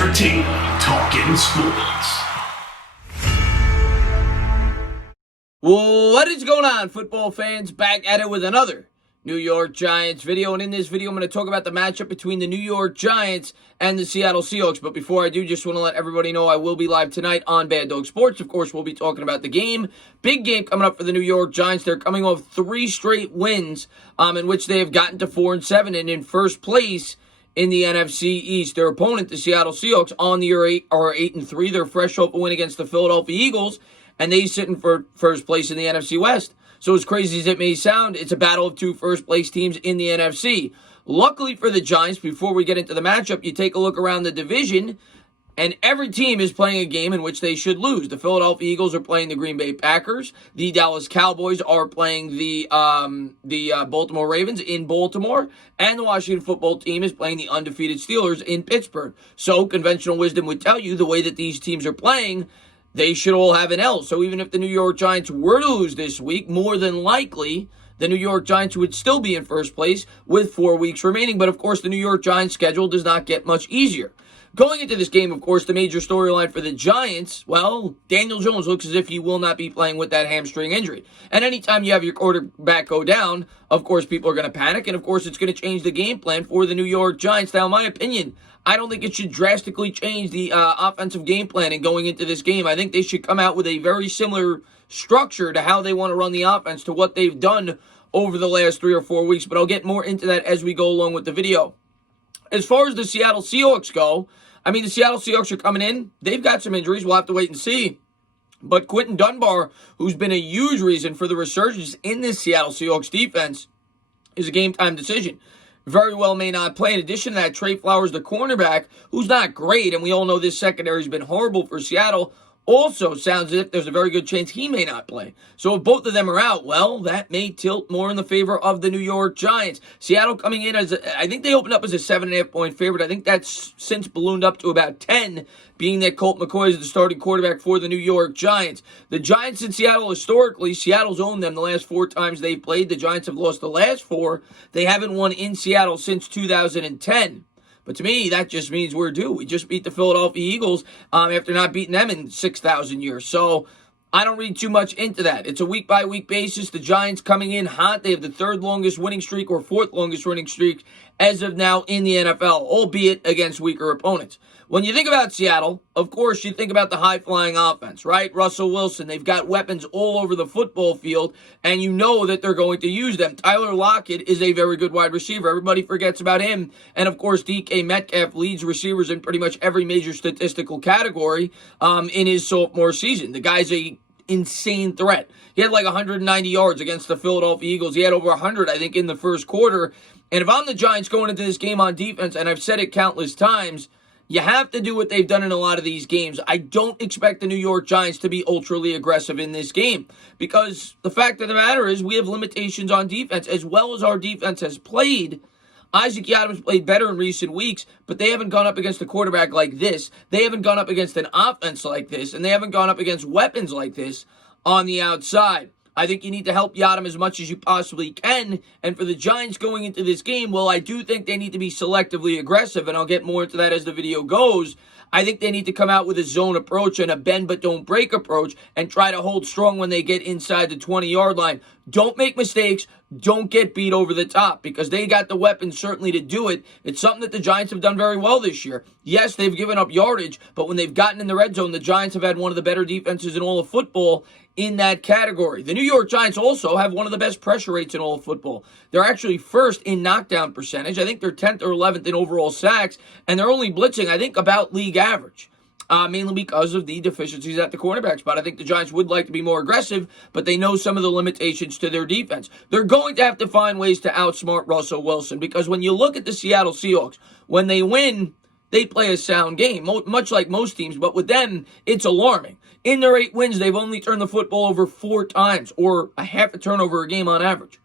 entertaining talking sports. What is going on, football fans? Back at it with another New York Giants video. And in this video, I'm going to talk about the matchup between the New York Giants and the Seattle Seahawks. But before I do, just want to let everybody know I will be live tonight on Bad Dog Sports. Of course, we'll be talking about the game. Big game coming up for the New York Giants. They're coming off 3 straight wins in which they have gotten to 4-7 and in first place in the NFC East. Their opponent, the Seattle Seahawks, on the year 8-3. They're fresh off a win against the Philadelphia Eagles, and they sit in first place in the NFC West. So as crazy as it may sound, it's a battle of 2 first-place teams in the NFC. Luckily for the Giants, before we get into the matchup, you take a look around the division, and every team is playing a game in which they should lose. The Philadelphia Eagles are playing the Green Bay Packers. The Dallas Cowboys are playing the Baltimore Ravens in Baltimore. And the Washington football team is playing the undefeated Steelers in Pittsburgh. So conventional wisdom would tell you the way that these teams are playing, they should all have an L. So even if the New York Giants were to lose this week, more than likely, the New York Giants would still be in first place with 4 weeks remaining. But, of course, the New York Giants' schedule does not get much easier. Going into this game, of course, the major storyline for the Giants, well, Daniel Jones looks as if he will not be playing with that hamstring injury. And anytime you have your quarterback go down, of course, people are going to panic. And, of course, it's going to change the game plan for the New York Giants. Now, in my opinion, I don't think it should drastically change the offensive game planning going into this game. I think they should come out with a very similar structure to how they want to run the offense to what they've done over the last 3 or 4 weeks. But I'll get more into that as we go along with the video. As far as the Seattle Seahawks go, I mean, the Seattle Seahawks are coming in. They've got some injuries. We'll have to wait and see. But Quinton Dunbar, who's been a huge reason for the resurgence in this Seattle Seahawks defense, is a game-time decision. Very well may not play. In addition to that, Trey Flowers, the cornerback, who's not great, and we all know this secondary has been horrible for Seattle, also sounds as if there's a very good chance he may not play. So if both of them are out, well, that may tilt more in the favor of the New York Giants. Seattle coming in as, I think they opened up as a 7.5-point favorite. I think that's since ballooned up to about 10, being that Colt McCoy is the starting quarterback for the New York Giants. The Giants in Seattle, historically, Seattle's owned them the last 4 times they've played. The Giants have lost the last 4. They haven't won in Seattle since 2010. But to me, that just means we're due. We just beat the Philadelphia Eagles after not beating them in 6,000 years. So I don't read too much into that. It's a week-by-week basis. The Giants coming in hot. They have the 3rd longest winning streak or 4th longest winning streak as of now in the NFL, albeit against weaker opponents. When you think about Seattle, of course, you think about the high-flying offense, right? Russell Wilson, they've got weapons all over the football field, and you know that they're going to use them. Tyler Lockett is a very good wide receiver. Everybody forgets about him. And, of course, DK Metcalf leads receivers in pretty much every major statistical category in his sophomore season. The guy's a insane threat. He had like 190 yards against the Philadelphia Eagles. He had over 100, I think, in the first quarter. And if I'm the Giants going into this game on defense, and I've said it countless times, you have to do what they've done in a lot of these games. I don't expect the New York Giants to be ultra aggressive in this game because the fact of the matter is we have limitations on defense. As well as our defense has played, Isaac Yiadom's played better in recent weeks, but they haven't gone up against a quarterback like this. They haven't gone up against an offense like this, and they haven't gone up against weapons like this on the outside. I think you need to help Yiadom as much as you possibly can. And for the Giants going into this game, well, I do think they need to be selectively aggressive, and I'll get more into that as the video goes. I think they need to come out with a zone approach and a bend but don't break approach and try to hold strong when they get inside the 20-yard line. Don't make mistakes. Don't get beat over the top because they got the weapons certainly to do it. It's something that the Giants have done very well this year. Yes, they've given up yardage, but when they've gotten in the red zone, the Giants have had one of the better defenses in all of football in that category. The New York Giants also have one of the best pressure rates in all of football. They're actually first in knockdown percentage. I think they're 10th or 11th in overall sacks, and they're only blitzing, I think, about league average. Mainly because of the deficiencies at the cornerback spot. I think the Giants would like to be more aggressive, but they know some of the limitations to their defense. They're going to have to find ways to outsmart Russell Wilson because when you look at the Seattle Seahawks, when they win, they play a sound game, much like most teams, but with them, it's alarming. In their 8 wins, they've only turned the football over 4 times, or a half a turnover a game on average.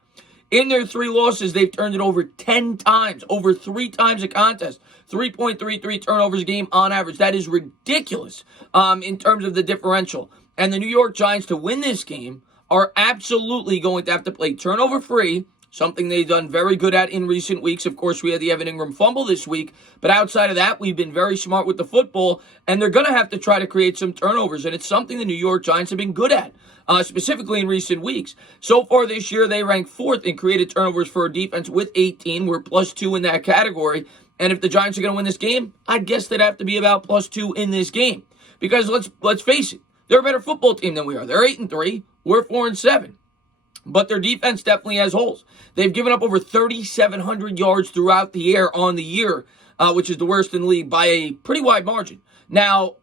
In their 3 losses, they've turned it over 10 times, over 3 times a contest. 3.33 turnovers a game on average. That is ridiculous in terms of the differential. And the New York Giants, to win this game, are absolutely going to have to play turnover-free, something they've done very good at in recent weeks. Of course, we had the Evan Ingram fumble this week, but outside of that, we've been very smart with the football, and they're going to have to try to create some turnovers, and it's something the New York Giants have been good at, specifically in recent weeks. So far this year, they rank 4th in created turnovers for a defense with 18. We're +2 in that category, and if the Giants are going to win this game, I'd guess they'd have to be about +2 in this game, because let's face it, they're a better football team than we are. They're 8-3, we're 4-7. But their defense definitely has holes. They've given up over 3,700 yards throughout the air on the year, which is the worst in the league by a pretty wide margin. Now,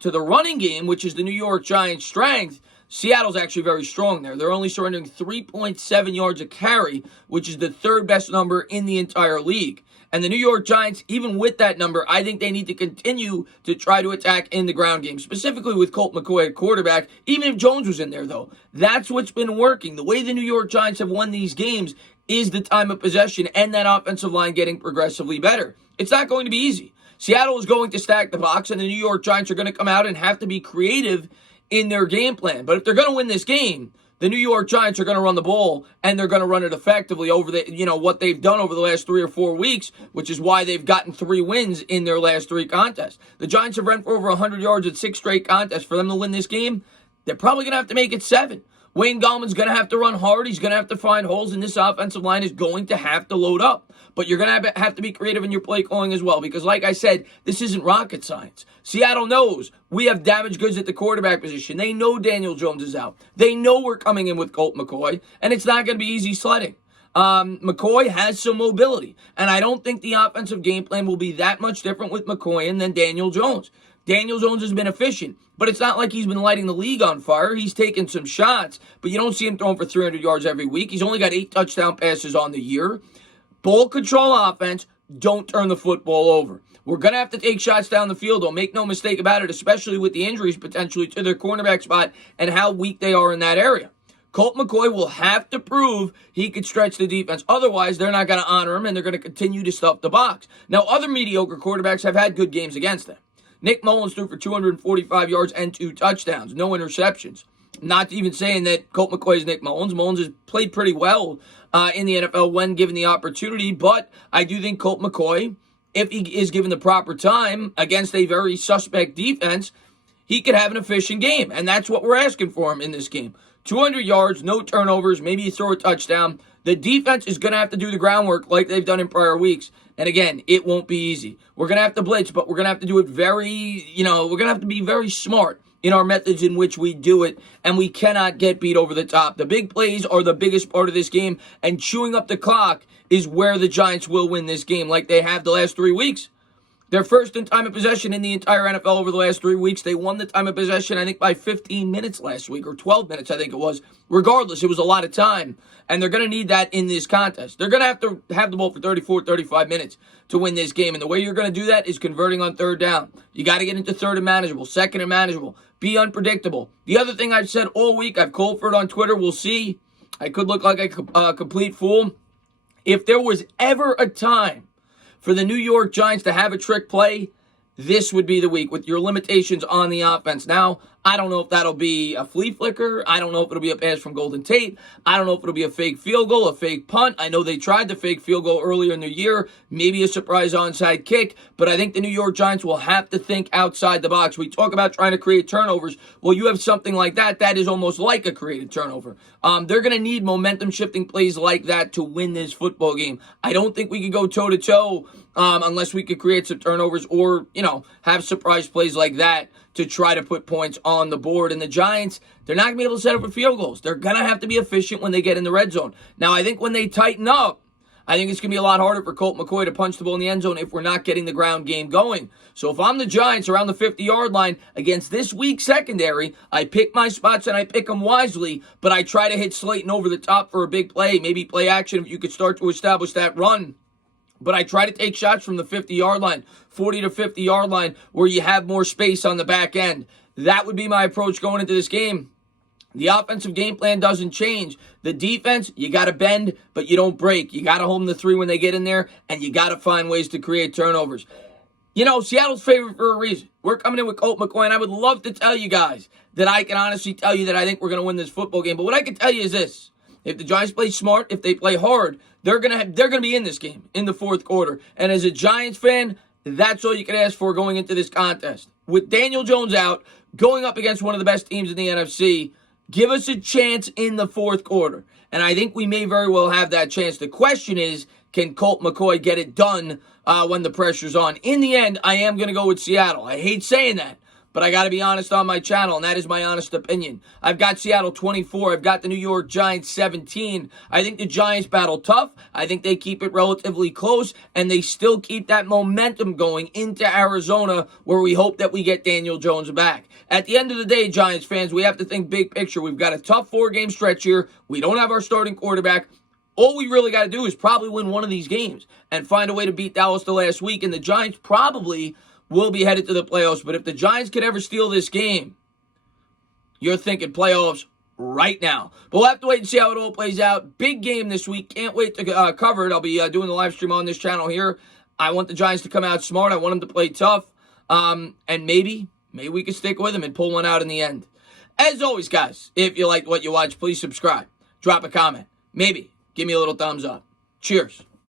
to the running game, which is the New York Giants' strength, Seattle's actually very strong there. They're only surrendering 3.7 yards a carry, which is the 3rd best number in the entire league. And the New York Giants, even with that number, I think they need to continue to try to attack in the ground game, specifically with Colt McCoy at quarterback, even if Jones was in there, though. That's what's been working. The way the New York Giants have won these games is the time of possession and that offensive line getting progressively better. It's not going to be easy. Seattle is going to stack the box, and the New York Giants are going to come out and have to be creative in their game plan. But if they're going to win this game, the New York Giants are going to run the ball, and they're going to run it effectively over what they've done over the last 3 or 4 weeks, which is why they've gotten 3 wins in their last 3 contests. The Giants have run for over 100 yards at 6 straight contests. For them to win this game, they're probably going to have to make it 7. Wayne Gallman's going to have to run hard. He's going to have to find holes, and this offensive line is going to have to load up. But you're going to have to be creative in your play calling as well, because like I said, this isn't rocket science. Seattle knows we have damaged goods at the quarterback position. They know Daniel Jones is out. They know we're coming in with Colt McCoy, and it's not going to be easy sledding. McCoy has some mobility, and I don't think the offensive game plan will be that much different with McCoy and than Daniel Jones. Daniel Jones has been efficient, but it's not like he's been lighting the league on fire. He's taken some shots, but you don't see him throwing for 300 yards every week. He's only got 8 touchdown passes on the year. Ball control offense, don't turn the football over. We're going to have to take shots down the field, though. Make no mistake about it, especially with the injuries potentially to their cornerback spot and how weak they are in that area. Colt McCoy will have to prove he could stretch the defense. Otherwise, they're not going to honor him, and they're going to continue to stuff the box. Now, other mediocre quarterbacks have had good games against them. Nick Mullins threw for 245 yards and 2 touchdowns, no interceptions. Not even saying that Colt McCoy is Nick Mullins. Mullins has played pretty well in the NFL when given the opportunity, but I do think Colt McCoy, if he is given the proper time against a very suspect defense, he could have an efficient game, and that's what we're asking for him in this game. 200 yards, no turnovers, maybe you throw a touchdown. The defense is going to have to do the groundwork like they've done in prior weeks. And again, it won't be easy. We're going to have to blitz, but we're going to have to do it we're going to have to be very smart in our methods in which we do it, and we cannot get beat over the top. The big plays are the biggest part of this game, and chewing up the clock is where the Giants will win this game like they have the last 3 weeks. They're first in time of possession in the entire NFL over the last 3 weeks. They won the time of possession, I think, by 15 minutes last week, or 12 minutes, I think it was. Regardless, it was a lot of time, and they're going to need that in this contest. They're going to have the ball for 34, 35 minutes to win this game, and the way you're going to do that is converting on 3rd down. You got to get into 3rd and manageable, 2nd and manageable. Be unpredictable. The other thing I've said all week, I've called for it on Twitter. We'll see. I could look like a complete fool. If there was ever a time for the New York Giants to have a trick play, this would be the week with your limitations on the offense. Now, I don't know if that'll be a flea flicker. I don't know if it'll be a pass from Golden Tate. I don't know if it'll be a fake field goal, a fake punt. I know they tried the fake field goal earlier in the year, maybe a surprise onside kick, but I think the New York Giants will have to think outside the box. We talk about trying to create turnovers. Well, you have something like that. That is almost like a created turnover. They're going to need momentum-shifting plays like that to win this football game. I don't think we could go toe-to-toe unless we could create some turnovers or, have surprise plays like that to try to put points on the board. And the Giants, they're not going to be able to set up for field goals. They're going to have to be efficient when they get in the red zone. Now, I think when they tighten up, I think it's going to be a lot harder for Colt McCoy to punch the ball in the end zone if we're not getting the ground game going. So if I'm the Giants around the 50-yard line against this week's secondary, I pick my spots and I pick them wisely, but I try to hit Slayton over the top for a big play, maybe play action if you could start to establish that run. But I try to take shots from the 50-yard line, 40 to 50-yard line, where you have more space on the back end. That would be my approach going into this game. The offensive game plan doesn't change. The defense, you got to bend, but you don't break. You got to hold them to 3 when they get in there, and you got to find ways to create turnovers. Seattle's favored for a reason. We're coming in with Colt McCoy, and I would love to tell you guys that I can honestly tell you that I think we're going to win this football game. But what I can tell you is this. If the Giants play smart, if they play hard, they're gonna be in this game in the fourth quarter. And as a Giants fan, that's all you can ask for going into this contest. With Daniel Jones out, going up against one of the best teams in the NFC, give us a chance in the fourth quarter. And I think we may very well have that chance. The question is, can Colt McCoy get it done when the pressure's on? In the end, I am going to go with Seattle. I hate saying that, but I got to be honest on my channel, and that is my honest opinion. I've got Seattle 24. I've got the New York Giants 17. I think the Giants battle tough. I think they keep it relatively close, and they still keep that momentum going into Arizona, where we hope that we get Daniel Jones back. At the end of the day, Giants fans, we have to think big picture. We've got a tough 4-game stretch here. We don't have our starting quarterback. All we really got to do is probably win one of these games and find a way to beat Dallas the last week, and the Giants probably will be headed to the playoffs. But if the Giants could ever steal this game, you're thinking playoffs right now. But we'll have to wait and see how it all plays out. Big game this week. Can't wait to cover it. I'll be doing the live stream on this channel here. I want the Giants to come out smart. I want them to play tough. And maybe we can stick with them and pull one out in the end. As always, guys, if you liked what you watched, please subscribe. Drop a comment. Maybe give me a little thumbs up. Cheers.